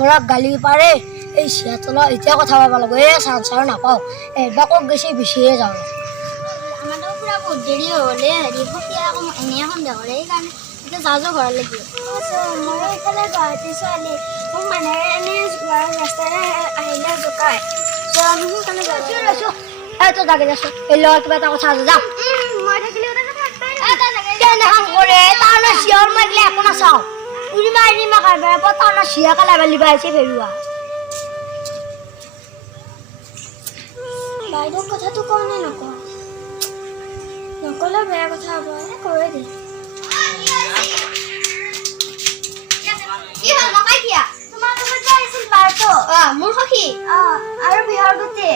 ঘৰত গালি পাৰে এই চিয়াতলা এতিয়া কথা পাব লাগিব এই চান্সাৰ নাপাওঁ এবাৰ ক'ত গৈছে বিচাৰিয়ে যাওঁ আমাৰতো পুৰা বহুত দেৰি হ'লে হেৰি সখীয়া আকৌ এনে সন্দেহ কৰে সেইকাৰণে এতিয়া যাওঁ যাওঁ ঘৰলৈ কি মই এইফালে গুৱাহাটী ছোৱালী মোক মানুহে এনে ৰাস্তাৰে আহিলে জোকায় আমি সোনকালে যাওঁ এই তই জাগি যাচোন এই লগত কিবা এটা কথা আছে যা মই থাকিলে কেনেখন কৰে তাৰমানে চিঞৰ মাৰিলে একো নাচাওঁ উৰি মাৰি কাৰবাৰ পৰা তাৰমানে চিঞৰ কালাই বালিব আহিছে ফেৰুৱা বাইদেউক কথাটো কওঁ নে নকওঁ নকলে বেয়া কথা হ'ব কৈ দে কি হ'ল নকাই কিয়া তোমাৰ লগত যে আহিছিল বাৰটো মোৰ সখী আৰু বিহৰ গোটে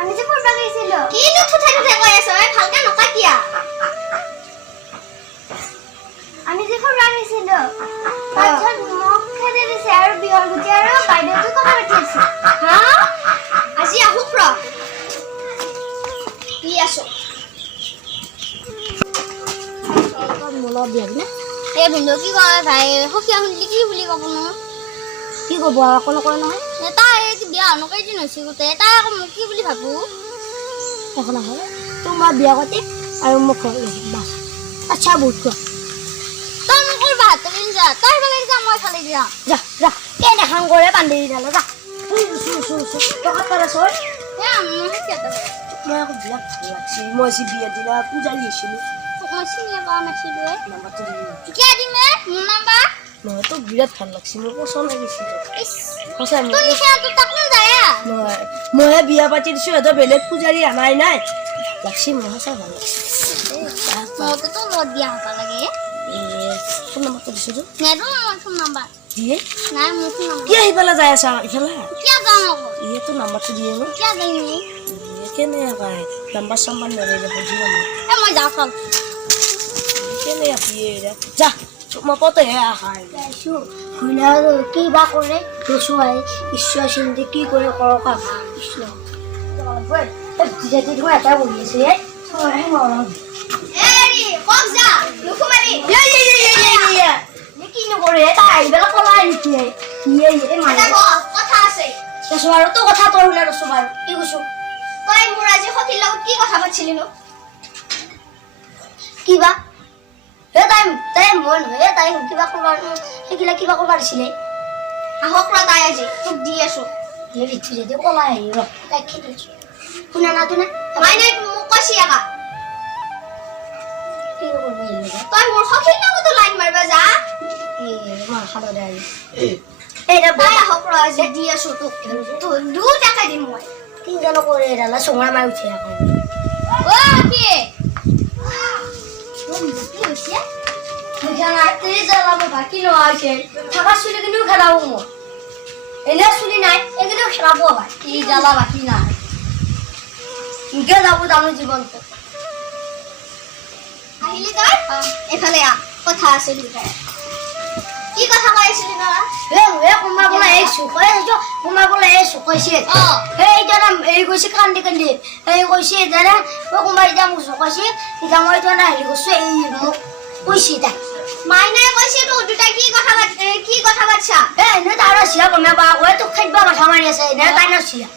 আমি যে ফুৰবা গৈছিলো কিনো ঠুঠাই ঠুঠাই কৈ আছ ভালকে নকাই কিয়া আমি যে ফুৰবা গৈছিলো তাৰপিছত মোক খেদি দিছে আৰু বিহৰ গোটে আৰু বাইদেউটো কথা পাতি আছে হা আজি আহো প্ৰ কি আছো মোলা দিয়াবি না এই ভিন্দু কি কয় ভাই সখীয়া শুনিলি কি বুলি ক'ব ন কি ক'ব আৰু একো নকয় নহয় তাই বিয়া নকৰিদিন হৈছে গোটেই তাই আকৌ মোক কি বুলি ভাবো একো নহয় তোক মই বিয়া পাতিম আৰু মোক বাছ আচ্ছা বহুত কোৱা তই মোক বাহাত্তৰ দিন যা তই ফালে যা মই ফালে যাওঁ যা যা কেনেখন কৰে বান্ধি দিলে যা টকা পাৰা চৰ মই মই আকৌ বিৰাট ভাল লাগছে মই আজি বিয়া দিনা পূজাৰী হৈছিলোঁ চিনি পোৱা নাছিলো নাম্বাৰটো দিবি কিয় দিমে মোৰ নাম্বাৰ নহয় তোক বিৰাট ভাল লাগছে মোৰ পচন্দ লাগিছিল সঁচাই তোৰ নিচিনাটো তাকোন যায় নহয় মইহে বিয়া পাতি দিছোঁ সিহঁতৰ বেলেগ পূজাৰী আনাই নাই লাগছি মোৰ সঁচাই ভাল লাগছে মইতো তোৰ লগত বিয়া হ'ব লাগে ফোন নাম্বাৰটো দিছোঁ নেদো মই ফোন নাম্বাৰ নাই মোৰ ফোন নাম্বাৰ কি আহি পেলাই যাই আছা ইফালে কিয় যাওঁ আকৌ তোৰ নাম্বাৰটো দিয়ে ন কিয় যাইনি কেনে পায় নাম্বাৰ চাম্বাৰ নেৰে বুজি নাম্বাৰ মই যাওঁ চাল কেনে দিয়ে যা মই পতেহে আখাই যাইছোঁ শুনা কি বা কৰে ৰচুৱাই ঈশ্বৰ চিন্তি কি কৰে কৰক ঈশ্বৰ এটা বহি আছে কি নকৰে তাই আহি পেলাই পলাই নেকি কথা আছে ৰচু আৰু তোৰ কথা তোৰ শুনা ৰচু বাৰু কি কৈছো তই মোৰ আজি সখীৰ লগত কি কথা পাতিছিলি নো কিবা তাই মই নহয় তাই কিবা কৰবাৰ সেইগিলা কিবা কৰবাৰ দিছিলে আহক ৰ তাই আজি তোক দি আছো কলাই আহি ৰ তাই খেলিছো শুনা না তোনে নাই নাই মোক কৈছি আকা কি কৰবি তই মোৰ সখীৰ লগতো লাইন মাৰিবা যা মাৰ খালো দে তাই আহক ৰ আজি দি আছো তোক 2 টাকা দিম মই কি জানো কৰে এডালা চোঙা মাৰি উঠে আকৌ অ কি কি হৈছে বাকী নহয় থাকা চুলি কিন্তু খেলাব মই এনে চুলি নাই এইকিনো খেলাব হয় কি জ্বালা বাকী নাই যাব জানো জীৱনটো আহিলি তই এফালে আ কথা আছে দুটাই কি কথা কৈ আছিলি বাবা কোনোবা বোলে এই চুকাই কোনোবা বোলে এই চুকাইছে এই জানা এই গৈছে কান্দি কান্দি এই কৈছে জানা কোনোবা এতিয়া মোক চুকাইছে এতিয়া মই এতিয়া হেৰি কৈছো এই মোক কৈছে তাই মাইনাই কৈছে তো দুটা কি কথা বাচ্চা এনে তাৰ চিয়া গমে পা কৈ তোক খাইবা মাথা মাৰি আছে এনে তাই নচিয়া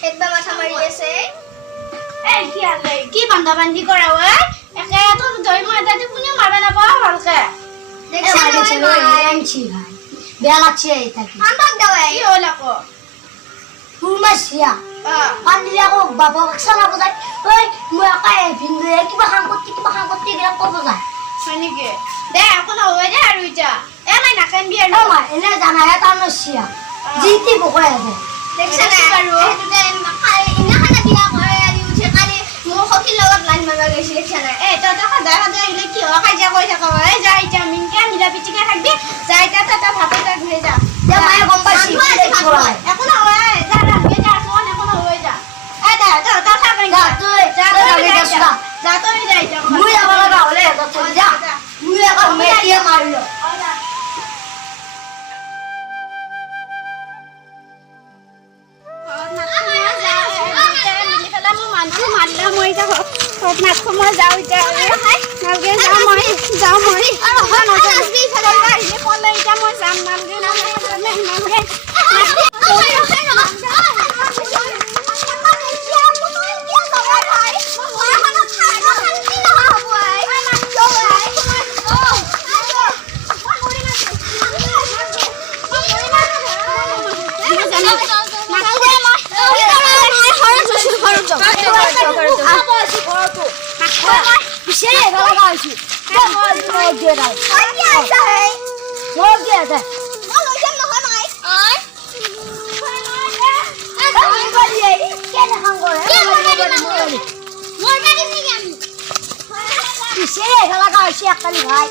খেদবা মাথা মাৰি আছে এই কি আছে কি বান্ধা বান্ধি কৰা ঐ একে তো ধৰি মই এটাতে কোনে মাৰবা নাপাও ভালকে দেখছ ভাই বেয়া লাগছে তাকে আনবাক দাও কি হল আকৌ কুমাছিয়া কান্দিলে আকৌ বাবাক চালা বজাই ঐ মই একাই ভিন্দুৱে কিবা কাম কৰতে গেলে কব যায় হয় নেকি দে এখন হয় দে আৰু ইটা এ মাই নাকানবি আৰু মই এনে জানাহে তাৰ নচিয়া জিতি বকয় আছে দেখছ না আৰু এতুতে ইনা খানা বিয়া কৰে আজি উঠে কালি মোৰ সখীৰ লগত লাইন মাৰবা গৈছি দেখছ না এ তই সদায় আহিলে কি হয় কাজিয়া কৈ থাক এই যা ইটা মিনকে মিলা পিটিকা থাকবি যা ইটা তই ভাতে তই ঘুরে যা দে মায়ে গম পাইছি এখন হয় যা রাখবে যা কোন এখন হয় যা এই দা তই খাবি যা তুই যা তুই যা ইটা মুই যাব লাগা হলে তুই যা মুই এখন মেটিয়ে মারিলো মই যাওঁ এতিয়া যাওঁ মই ইফালৰ পৰা আহিলে ক'লে এতিয়া মই যাম নালগে ভাই